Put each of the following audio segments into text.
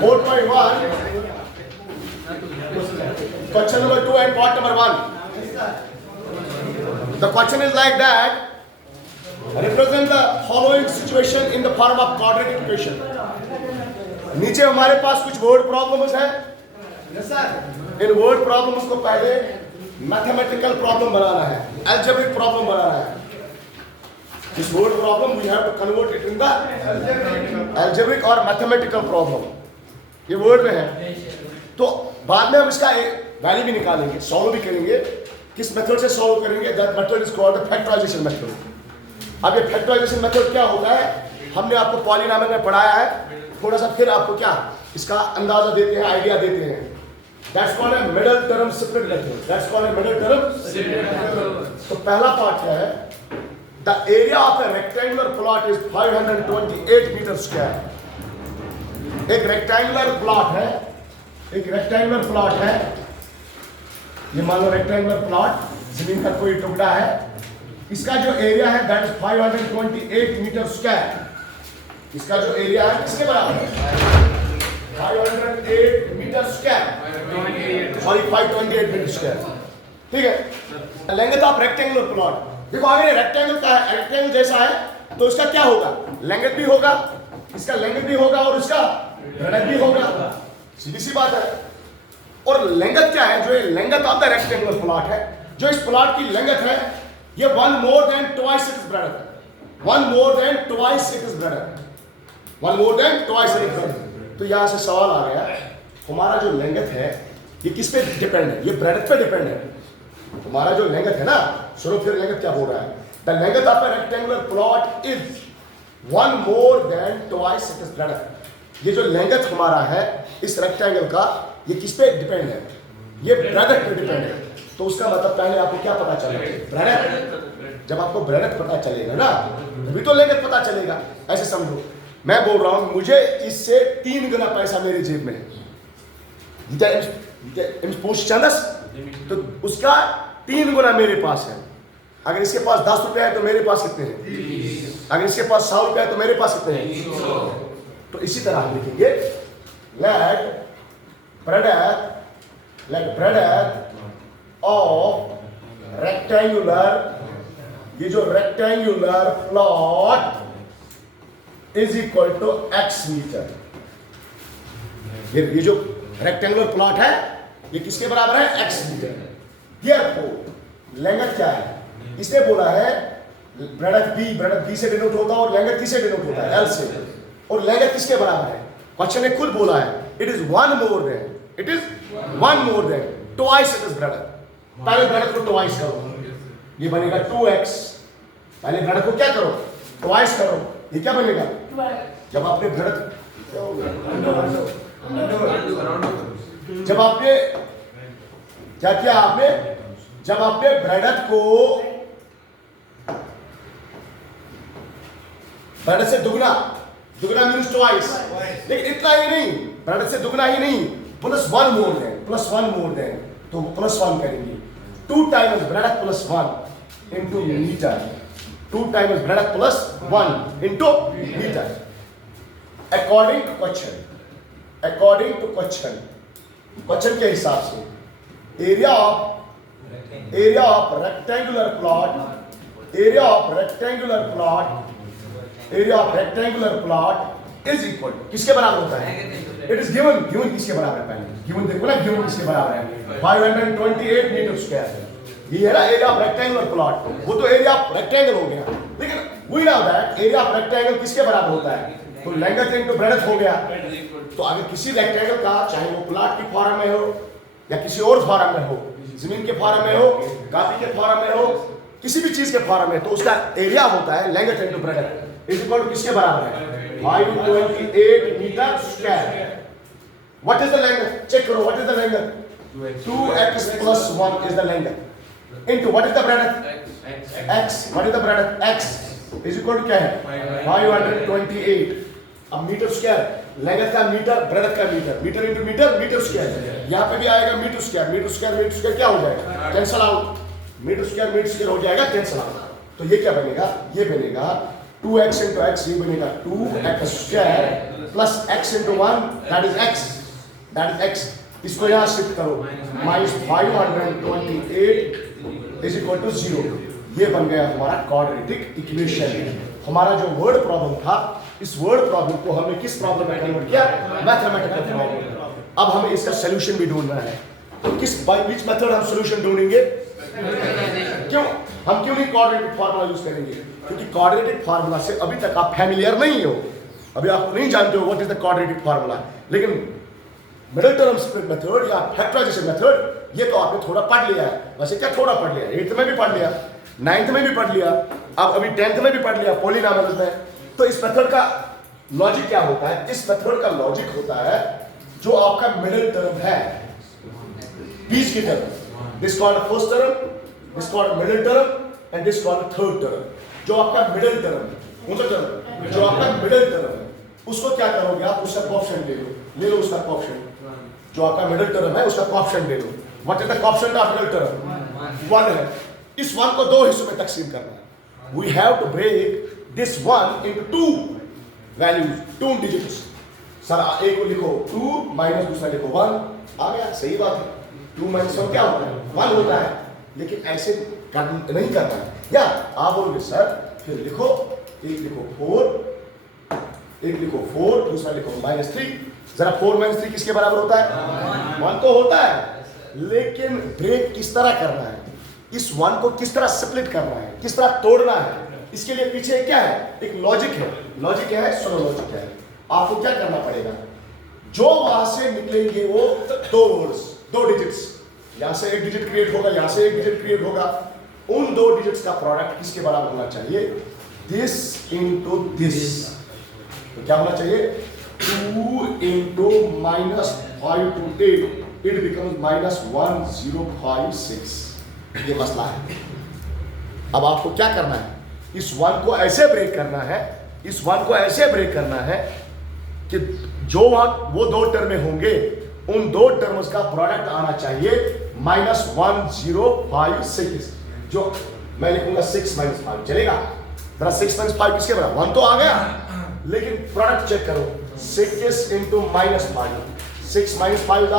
4.1. Question number 2 and part number 1. The question is like that. Represent the following situation in the form of quadratic equation. नीचे हमारे पास कुछ word problems है. इन word problems को पहले mathematical problem बनाना है, algebraic problem बनाना है. This word problem we have to convert it in the algebraic और mathematical problem. ये वर्ड में है. तो बाद में हम इसका वैल्यू भी निकालेंगे, सॉल्व भी करेंगे. किस मेथड से सॉल्व करेंगे? That method is called the factorisation method. अब ये फैक्टराइजेशन मेथड क्या होता है, हमने आपको पॉलिनॉमियल में पढ़ाया है. थोड़ा सा फिर आपको क्या इसका अंदाजा देते हैं, आइडिया देते हैं. That's called a middle term split method. That's called a middle term split method. तो पहला पार्ट क्या है? The area of a rectangular plot is 528 meter square. एक रेक्टेंगुलर प्लॉट है, एक रेक्टेंगुलर प्लॉट है. ये मान लो रेक्टेंगुलर प्लॉट, जमीन का कोई टुकड़ा है. इसका जो एरिया है दैट इज 528 मीटर स्क्वायर. इसका जो एरिया है किसके बराबर है? 508 metre square. Sorry 528 metre square. ठीक है. Length of rectangular plot. देखो आगे रेक्टेंगल का है, रेक्टेंगल जैसा है तो इसका क्या होगा? लेंथ भी होगा, इसका लेंथ भी होगा और इसका ब्रेड्थ भी होगा. सीधी सी बात है. और लेंथ क्या है? जो ये length of the rectangular plot है, जो इस प्लॉट की लेंथ है, ये 1 more than twice its breadth है. 1 more than twice its breadth. 1 more than twice its breadth. तो यहां से सवाल आ गया, हमारा जो लेंथ है ये किस पे डिपेंड है? ये ब्रेड्थ पे डिपेंड है. तुम्हारा जो लेंथ है ना, सुनो फिर लेंथ क्या बोल रहा है? The length of a rectangular plot is 1 more than twice its breadth. ये जो लेंथ हमारा है इस रेक्टेंगल का, ये किस पे डिपेंड है? ये ब्रेड्थ पे डिपेंड है. तो उसका मतलब पहले आपको क्या पता चलेगा? ब्रेड्थ. जब आपको ब्रेड्थ पता चलेगा ना, तभी तो लेंथ पता चलेगा. ऐसे समझो, मैं बोल रहा हूं मुझे इससे 3 गुना पैसा मेरी जेब में है. तो उसका 3 गुना मेरे पास है. अगर इसके पास 10 रुपए है तो मेरे पास कितने हैं? अगर इसके पास 100 रुपए है तो मेरे पास कितने हैं? तो इसी तरह हम लिखेंगे let breadth of rectangular, ये जो rectangular plot is equal to x metre. ये जो रेक्टेंगुलर प्लॉट है ये किसके बराबर है? x metre. Therefore लेंथ क्या है? इसने बोला है ब्रेड्थ b से डिनोट होता है और लेंथ किससे डिनोट होता है? l से. और लेंथ किसके बराबर है? क्वेश्चन ने खुद बोला है it is 1 more than, it is 1 more than twice its breadth. पहले ब्रेड्थ को ट्वाइस करो, ये बनेगा 2x. पहले ब्रेड्थ को क्या करो? ट्वाइस करो. ये क्या बनेगा? जब आपने ब्रेड्थ जब आपने क्या किया आपने? जब आपने ब्रेड्थ को ब्रेड्थ से दुगना मीन्स ट्वाइस. लेकिन इतना ही नहीं, ब्रेड्थ से दुगना ही नहीं, +1 more than. तो +1 करेंगे. 2 times breadth plus 1 into meter. 2 times breadth plus 1 into meter. According to question के हिसाब से area of rectangular plot is equal to किसके बराबर होता है? It is given किसके बराबर है? पहले given देखो ना, given किसके बराबर है? 528 मीटर स्क्वायर. ये है ना एरिया ऑफ रेक्टेंगुलर प्लॉट. वो तो एरिया ऑफ रेक्टेंगल हो गया, लेकिन we know that area of rectangle किसके बराबर होता है? तो लेंथ इनटू ब्रेड्थ हो गया. तो अगर किसी रेक्टेंगल का, चाहे वो प्लॉट की फॉर्म में हो या किसी और फॉर्म में हो, जमीन के फॉर्म में हो, कॉपी के फॉर्म में हो, किसी भी चीज के फॉर्म में, तो उसका एरिया होता है length into breadth is equal to किसके बराबर है? 528 metre square. What is the length? Check करो, what is the length? 2x plus 1 is the length. Into what is the breadth? x. What is the breadth? x is equal to क्या है? 528. अब metre square, length का metre, breadth का metre, metre into metre, metre square. यहाँ पे भी आएगा metre square क्या हो जाएगा? Cancel out. मीटर स्क्वायर हो जाएगा कैंसल आउट. तो ये क्या बनेगा? ये बनेगा 2x into x, ये बनेगा 2x square plus x into 1 that is x, इसको यहाँ शिफ्ट करो, माइनस 528 इज इक्वल टू 0। ये बन गया हमारा क्वाड्रेटिक इक्वेशन। हमारा जो वर्ड प्रॉब्लम था, इस वर्ड प्रॉब्लम को हमने किस प्रॉब्लम में कन्वर्ट किया? Mathematical problem. अब हमें इसका सॉल्यूशन भी ढूंढना है, तो किस बाय विच मेथड हम सॉल्यूशन ढूंढेंगे? क्यों हम क्यों नहीं क्वाड्रेटिक फार्मूला यूज करेंगे? क्योंकि क्वाड्रेटिक फार्मूला से अभी तक आप फैमिलियर नहीं हो, अभी आप नहीं जानते हो what is the quadratic formula. लेकिन मिडिल टर्म स्प्लिट मेथड या फैक्टराइजेशन मेथड, ये तो आपने थोड़ा पढ़ लिया है। वैसे क्या थोड़ा पढ़ लिया, 8th में भी पढ़ लिया, 9th में भी पढ़ लिया, अब अभी 10th में भी पढ़ लिया पॉलिनॉमियल्स में। तो इस मेथड का लॉजिक क्या होता है? इस मेथड का लॉजिक होता है जो आपका मिडिल टर्म है, बीच की term, this called first term, this called middle term and this called third term. जो आपका मिडिल टर्म, कौन सा टर्म? जो आपका मिडिल टर्म है, उसको क्या करोगे आप? उसका कोएफिशिएंट ले लो उसका कोएफिशिएंट। जो आपका मिडिल टर्म है उसका कोएफिशिएंट ले लो। What is the coefficient of middle term? 1 है। इस 1 को 2 हिस्सों में तकसीम करना है। We have to break this 1 into 2 values, 2 digits. Sir एक को लिखो 2 माइनस दूसरा लिखो 1, आ गया, सही बात है। 2 माइनस 1 क्या होता है? 1 होता है। लेकिन ऐसे नहीं करना है, या आप बोलोगे सर फिर लिखो, एक लिखो 4, एक लिखो 4, दूसरा लिखो -3। जरा 4 - 3 किसके बराबर होता है? 1 तो होता है, लेकिन ब्रेक किस तरह करना है? इस 1 को किस तरह स्प्लिट करना है, किस तरह तोड़ना है? इसके लिए पीछे क्या है? एक लॉजिक है। लॉजिक क्या है? सुनो लॉजिक क्या है। आपको क्या करना पड़ेगा? जो वहां से निकलेंगे वो 2 वर्ड्स, 2 डिजिट्स, यहां से एक डिजिट क्रिएट होगा, यहां से एक डिजिट क्रिएट होगा। उन 2 डिजिट्स का प्रोडक्ट किसके बराबर होना चाहिए? This into this. तो क्या होना चाहिए? 2 into -5 to 8, it becomes -1056। ये मसला है। अब आपको क्या करना है? इस 1 को ऐसे ब्रेक करना है, इस 1 को ऐसे ब्रेक करना है कि जो वो 2 टर्म होंगे, उन 2 टर्म्स का प्रोडक्ट आना चाहिए -1056। जो मैं लिखूंगा 6 - 5, चलेगा? जरा 6 - 5 किसके बराबर? 1 तो आ गया, लेकिन प्रोडक्ट चेक करो। 6 into -5, 6 - 5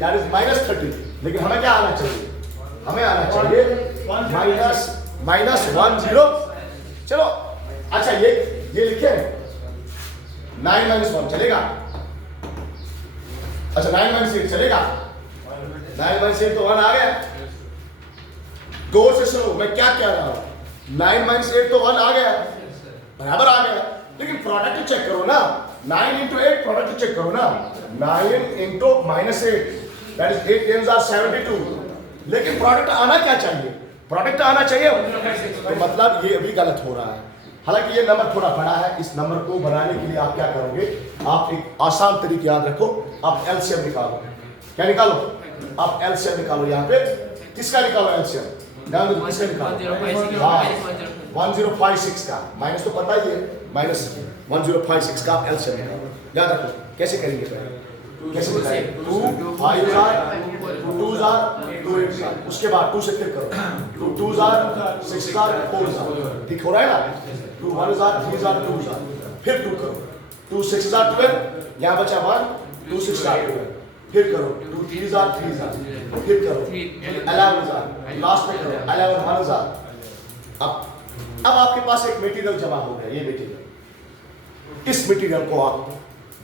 that is -30। लेकिन हमें क्या आना चाहिए? हमें आना चाहिए -10। चलो अच्छा, ये लिखे 9 - 1 चलेगा? अच्छा 9 - 8 चलेगा? 9 - 8 तो 1 आ गया। गौर से सुनो मैं क्या कह रहा हूं। 9 - 8 तो 1 आ गया, बराबर आ गया, लेकिन प्रोडक्ट चेक करो ना। 9 into 8 प्रोडक्ट चेक करो ना। 9 into -8 that is 8 10s are 72। लेकिन प्रोडक्ट आना क्या चाहिए? प्रोडक्ट आना चाहिए, तो मतलब ये अभी गलत हो रहा है। हालांकि ये नंबर थोड़ा बड़ा है। इस नंबर को बनाने के लिए आप क्या करोगे? आप एक आसान तरीके याद रखो, आप एलसीएम निकालो। क्या निकालो? आप एलसीएम निकालो। यहाँ पे किसका निकालो एलसीएम? ध्यान दो, किसका निकालो? 1056 का, माइनस तो पता ही है, -1056 का आप एलसीएम निकालो। याद रखो कैसे करेंगे पहले, कैसे बताएंगे? 2 5 2 2 उसके बाद 2 से क्लिक करो। 2 6 4 ठीक हो रहा है ना? 2 1 3 2 फिर 2 करो। 2 6 12, यहाँ बचा 1, 2 6 12, फिर करो 2 3 फिर करो 11,000, लास्ट में करो 11,000। अब आपके पास एक मटेरियल जमा हो गया। ये मटेरियल, इस मटेरियल को आप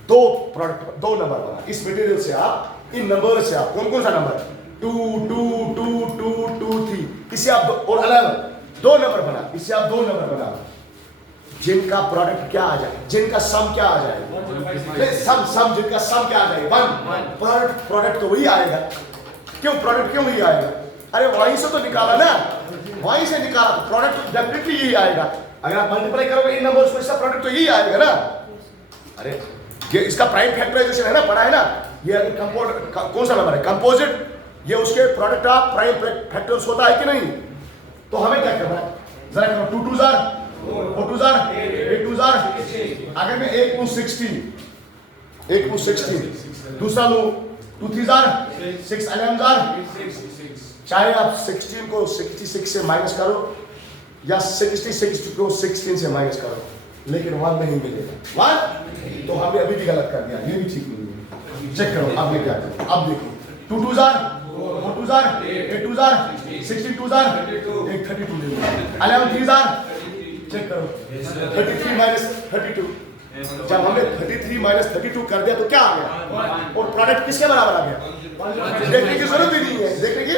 2 नंबर बना। इस मटेरियल से आप, इन नंबर से आप कौन सा नंबर? 2 2 2 2 2 3, इससे आप और 11 2 नंबर बना। इससे आप 2 नंबर बना जिनका प्रोडक्ट क्या आ जाए, जिनका सम क्या आ जाए? सम जिनका सम क्या आ जाए? 1। प्रोडक्ट तो वही आएगा। क्यों प्रोडक्ट क्यों वही आएगा? अरे वहीं से तो निकाला ना, वहीं से निकाला तो प्रोडक्ट डेफिनेटली यही आएगा। अगर आप मल्टीप्लाई करोगे इन नंबर्स को, इसका प्रोडक्ट तो यही आएगा ना। अरे ये इसका प्राइम फैक्टराइजेशन है ना, पढ़ा है ना? ये कौन सा नंबर है? कंपोजिट। ये उसके प्रोडक्ट ऑफ प्राइम फैक्टर्स होता है कि नहीं? तो हमें क्या करना है? जरा करो 2 2 4 2 8 2 अगर मैं 1 2 16 दूसरा लो 2 3 6 11 चाहे आप 16 को 66 से माइनस करो या 66 को 16 से माइनस करो, लेकिन 1 नहीं मिलेगा। 1 तो हमने अभी भी गलत कर दिया, ये भी ठीक नहीं है। चेक करो अब ये क्या करो, अब देखो 2 2 जार 4 2 जार 8 2 जार 16 2 जार 1 32 ले लो, 11 3 जार चेक करो 33 माइनस 32। जब हमने 33 माइनस 32 कर दिया तो क्या आ गया, और प्रोडक्ट किसके बराबर आ गया, देखने की जरूरत ही नहीं है, देखने की।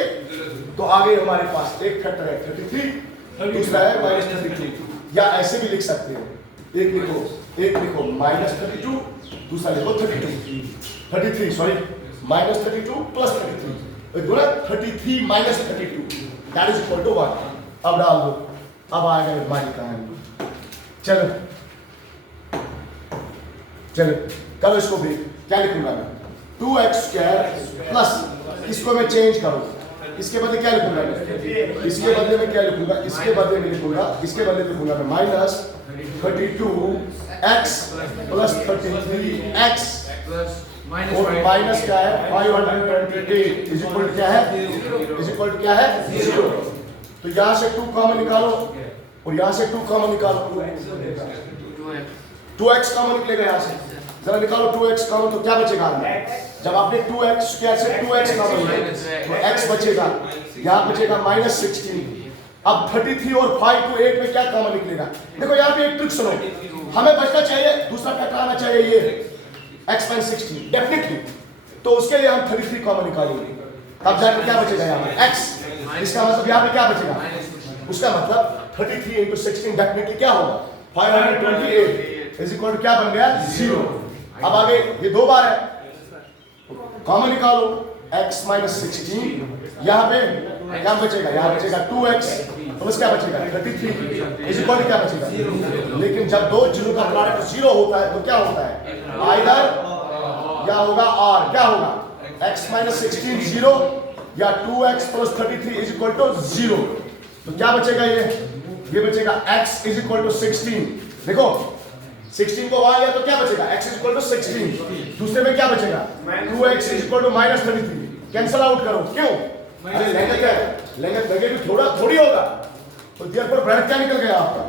तो आगे हमारे पास एक फैक्टर है 33, दूसरा है माइनस 32, या ऐसे भी लिख सकते हो, एक लिखो माइनस 32, दूसरा लिखो 33 सॉरी माइनस 32 प्लस 33, बोला 33 minus 32 that is equal to 1। अब डाल दो, अब आएगा हमारी कहानी। चलो करो इसको भी, क्या लिखूंगा मैं 2x² प्लस, इसको मैं चेंज करूं, इसके बदले क्या लिखूंगा मैं, इसके बदले में क्या लिखूंगा, इसके बदले में लिखूंगा मैं माइनस 32x प्लस 33x और माइनस क्या है 528 इज इक्वल टू क्या है 0। तो यहां से 2 कॉमन निकालो और यहां से 2 कॉमन निकालो, 2x कॉमन निकलेगा, यहां से जरा निकालो 2x कॉमन, तो क्या बचेगा, जब आपने 2x स्क्वायर से 2x कॉमन लिया तो x बचेगा, यहां बचेगा माइनस 16। अब 33 और 5 to 8 में क्या कॉमन निकलेगा, देखो यहां पे एक ट्रिक सुनो, हमें बचना चाहिए दूसरा फैक्टर आना चाहिए ये x माइनस 16 डेफिनेटली, तो उसके लिए हम 33 कॉमन निकालेंगे, तब जाकर क्या बचेगा यहाँ पे x, इसका मतलब यहाँ पे क्या बचेगा, उसका मतलब 33 into 16 डेफिनेटली क्या होगा 528 इज इक्वल टू क्या बन गया 0। अब आगे ये 2 बार है, कॉमन निकालो x माइनस 16, यहाँ पे क्या बचेगा, यहाँ बचेगा 2x प्लस क्या बचेगा 33 इज इक्वल टू क्या बचेगा, लेकिन जब दो चीजों का प्रोडक्ट 0 होता है तो क्या होता है, आइदर क्या होगा r, क्या होगा x माइनस 16 0 या 2x plus 33 is equal to 0। तो क्या बचेगा, ये बचेगा x इज इक्वल टू 16, देखो 16 को वहां लिया तो क्या बचेगा x इज इक्वल टू 16, दूसरे में क्या बचेगा 2x is equal to minus 33, cancel out करो, क्यों, अरे लेंगे क्या है, लेंगे लगे भी थोड़ी होगा, तो देयरफॉर ब्रेडथ क्या निकल गया आपका,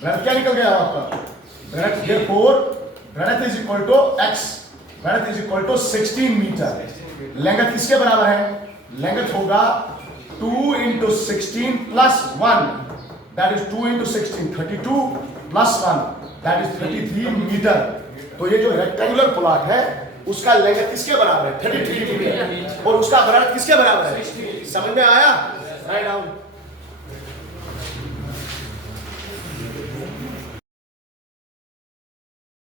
breadth therefore breadth is equal to x, breadth is equal to 16 metre. Length किसके बराबर है, लेंथ होगा 2 into 16 plus 1, that is 2 into 16 32 plus 1 that is 33 metre. तो ये जो रेक्टेंगुलर प्लॉट है उसका लेंथ किसके बराबर है 33 मीटर, और उसका ब्रेडथ किसके बराबर है, समझ में आया, राइट डाउन।